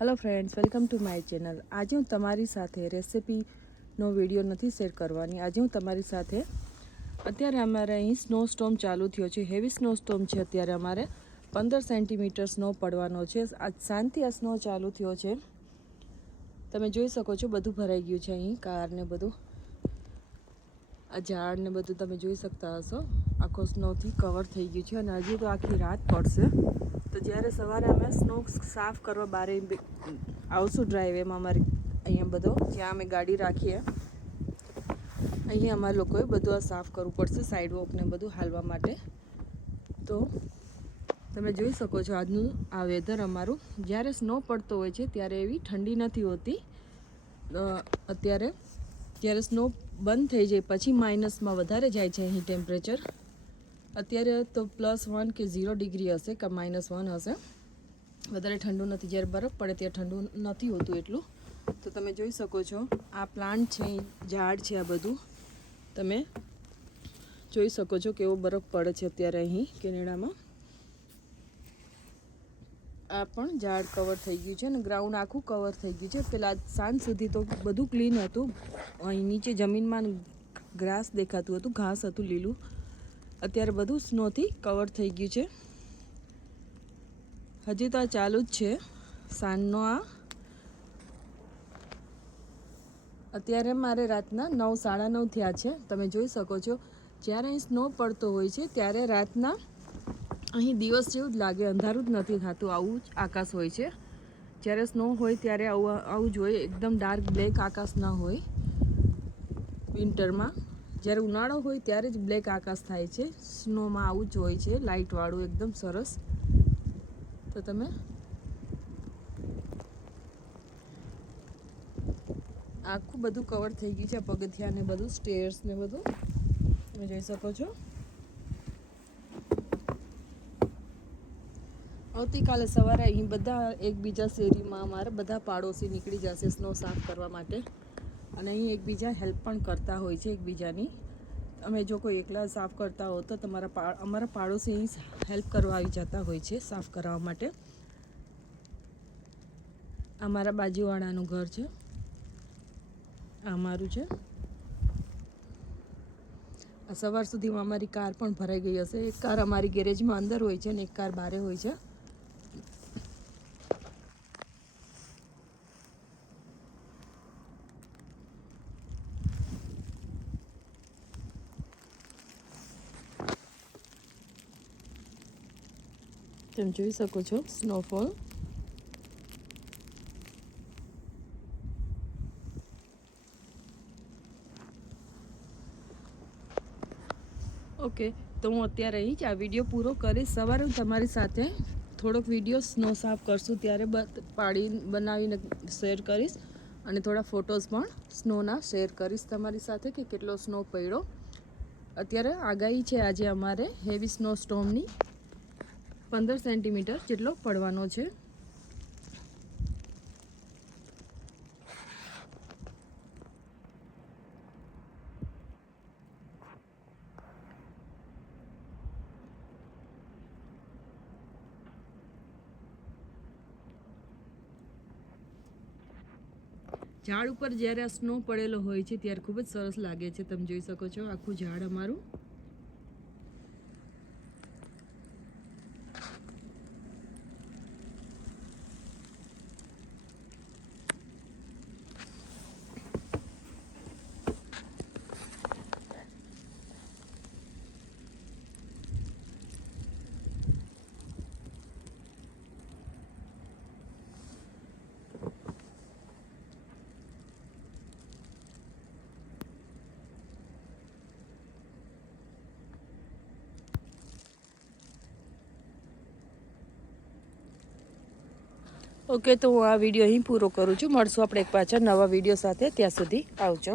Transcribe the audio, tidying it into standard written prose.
Hello friends, welcome to my channel. आज हूँ तमारी साथे रेसिपीनो विडियो नहीं शेर करवानी। आज हूँ तमारी साथे अत्यारे अमारे અહીં સ્નો સ્ટોર્મ ચાલુ થયો છે। હેવી સ્નો સ્ટોર્મ છે। અત્યારે અમારે 15 સેન્ટીમીટર સ્નો પડવાનો છે। આજ સાંજથી આ સ્નો ચાલુ થયો છે। તમે જોઈ શકો છો બધું ભરાઈ ગયું છે। અહીં કાર ને બધું, આ ઝાડ ને બધું તમે જોઈ શકતા હશો। આખો સ્નોથી કવર થઈ ગયું છે અને હજી તો આખી રાત પડશે। તો જ્યારે સવારે અમે સ્નો સાફ કરવા બહાર આવશું ડ્રાઈવ, એમાં અમારે અહીંયા બધો જ્યાં અમે ગાડી રાખીએ અહીંયા અમારા લોકોએ બધું આ સાફ કરવું પડશે, સાઈડ વોક ને બધું હાલવા માટે। તો તમે જોઈ શકો છો આજનું આ વેધર અમારું। જ્યારે સ્નો પડતો હોય છે ત્યારે એવી ઠંડી નથી હોતી। અત્યારે જ્યારે સ્નો બંધ થઈ જાય પછી માઇનસમાં વધારે જાય છે અહીં ટેમ્પરેચર। અત્યારે તો +1 કે 0 ડિગ્રી હશે કે -1 હશે। વધારે ઠંડુ નથી। જ્યારે બરફ પડે ત્યારે ઠંડુ નથી હોતું એટલું। તો તમે જોઈ શકો છો આ પ્લાન્ટ છે, ઝાડ છે, આ બધું તમે જોઈ શકો છો કેવો બરફ પડે છે અત્યારે અહીં કેનેડામાં। આ પણ ઝાડ કવર થઈ ગયું છે અને ગ્રાઉન્ડ આખું કવર થઈ ગયું છે। પેલા સાંજ સુધી તો બધું ક્લીન હતું। અહીં નીચે જમીનમાં ગ્રાસ દેખાતું હતું, ઘાસ હતું લીલું। અત્યારે બધું સ્નોથી કવર થઈ ગયું છે। હજી તો આ ચાલુ જ છે સાંજનો। આ અત્યારે મારે રાતના 9 સાડા 9 થયા છે। તમે જોઈ શકો છો જ્યારે અહીં સ્નો પડતો હોય છે ત્યારે રાતના અહીં દિવસ જેવું જ લાગે, અંધારું જ નથી થતું, આવું જ આકાશ હોય છે। જ્યારે સ્નો હોય ત્યારે આવું જ હોય, એકદમ ડાર્ક બ્લેક આકાશ ના હોય વિન્ટરમાં। જ્યારે ઉનાળો હોય ત્યારે જ બ્લેક આકાશ થાય છે, સ્નોમાં આવું જ હોય છે, લાઇટવાળું એકદમ સરસ। તો તમે આખું બધું કવર થઈ ગયું છે, પગથિયા ને બધું, સ્ટેર્સ ને બધું તમે જોઈ શકો છો। આવતીકાલે સવારે અહીં બધા એકબીજા શેરીમાં અમારા બધા પાડોશી નીકળી જશે સ્નો સાફ કરવા માટે અને અહીં એકબીજા હેલ્પ પણ કરતા હોય છે એકબીજાની। અમે જો કોઈ એકલા સાફ કરતા હો તો અમારા પાડોશી અહીં હેલ્પ કરવા આવી જતા હોય છે સાફ કરવા માટે। અમારા બાજુવાળાનું ઘર છે, અમારું છે। આ સવાર સુધીમાં અમારી કાર પણ ભરાઈ ગઈ હશે। એક કાર અમારી ગેરેજમાં અંદર હોય છે અને એક કાર બહાર હોય છે। તમે જોઈ શકો છો સ્નોફોલ। ઓકે, તો હું અત્યારે અહીં જ આ વિડીયો પૂરો કરીશ। સવારે હું તમારી સાથે થોડોક વિડીયો સ્નો સાફ કરશું ત્યારે બનાવીને શેર કરીશ અને થોડા ફોટોઝ પણ સ્નોના શેર કરીશ તમારી સાથે કે કેટલો સ્નો પડ્યો। અત્યારે આગાહી છે આજે અમારે હેવી સ્નો સ્ટોર્મની 15 સેન્ટીમીટર જેટલો પડવાનો છે। ઝાડ ઉપર જ્યારે આ સ્નો પડેલો હોય છે ત્યારે ખૂબ જ સરસ લાગે છે। તમે જોઈ શકો છો આખું ઝાડ અમારું। ઓકે, તો હું આ વિડીયો અહીં પૂરો કરું છું। મળશું આપણે એક પાછળ નવા વિડીયો સાથે। ત્યાં સુધી આવજો।